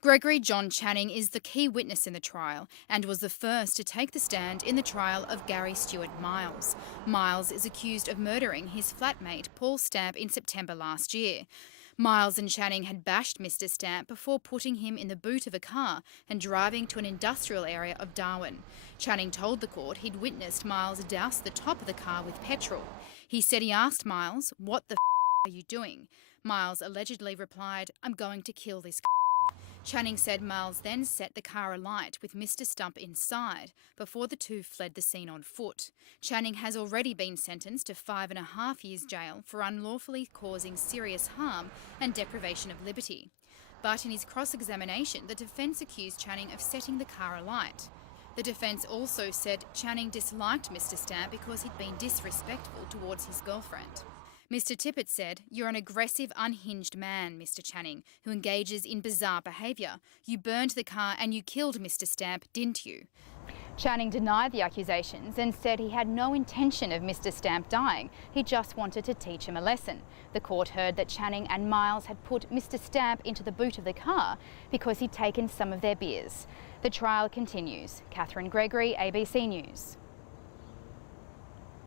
Gregory John Channing is the key witness in the trial and was the first to take the stand in the trial of Gary Stewart Miles. Miles is accused of murdering his flatmate Paul Stamp in September last year. Miles and Channing had bashed Mr. Stamp before putting him in the boot of a car and driving to an industrial area of Darwin. Channing told the court he'd witnessed Miles douse the top of the car with petrol. He said he asked Miles, "What the are you doing?" Miles allegedly replied, "I'm going to kill this." Channing said Miles then set the car alight with Mr. Stump inside before the two fled the scene on foot. Channing has already been sentenced to 5.5 years jail for unlawfully causing serious harm and deprivation of liberty. But in his cross-examination, the defence accused Channing of setting the car alight. The defence also said Channing disliked Mr. Stamp because he'd been disrespectful towards his girlfriend. Mr. Tippett said, "You're an aggressive, unhinged man, Mr. Channing, who engages in bizarre behaviour. You burned the car and you killed Mr. Stamp, didn't you?" Channing denied the accusations and said he had no intention of Mr. Stamp dying. He just wanted to teach him a lesson. The court heard that Channing and Miles had put Mr. Stamp into the boot of the car because he'd taken some of their beers. The trial continues. Catherine Gregory, ABC News.